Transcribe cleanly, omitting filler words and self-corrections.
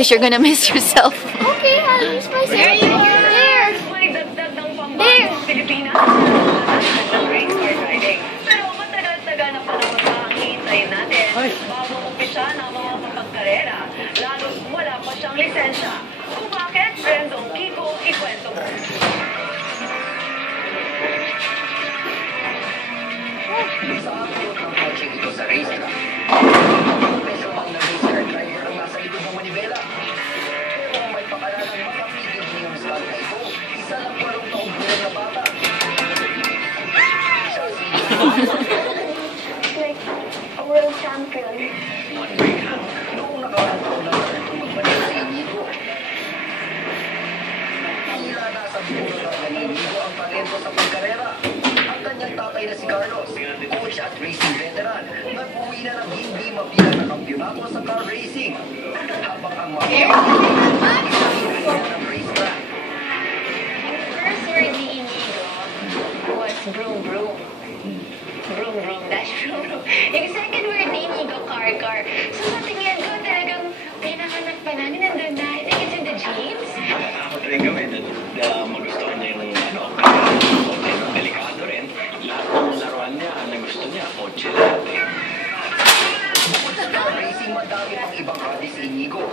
Because you're gonna miss yourself. Okay, I'll miss myself. There you are. There. There. Pero matagal-tagal na panahon pa ang hihintayin natin bago umpisa ng mga kapagkarera. Lalo't wala pa siyang lisensya. Kung bakit, Brendong Kiko, ikwento mo. Sa akot ng coaching ito sa racetrack, peso bang na racer driver ang nasa likod ng manibela. Pero may pakalalang makapigil niyong stand na ito, isa lang 8 taong gulang na bata. Siya si Like a world champion. One break hand. Noong nakaraang taon na ito magbalik sa Inigo. Tila nasa buong ng Inigo ang talento sa pagkarera. Ang kanyang tatay na si Carlos, coach at racing veteran, nag-uwi na ng hindi mabilang na kampyonato sa car racing. Habang ang mga ng racetrack. First word ni Inigo was broom broom. Broom broom dash broom broom. Yung second word ni Inigo, car car. So sa tingin ko talagang pinanganak pa namin nandun na. I think it's in the genes. Nakakot rin gawin at magustuhan niya yung delikado rin. Lahat ng laruan niya na gusto niya, kotse lahat eh. Bukod sa car racing, madami pang ibang hobby si Inigo.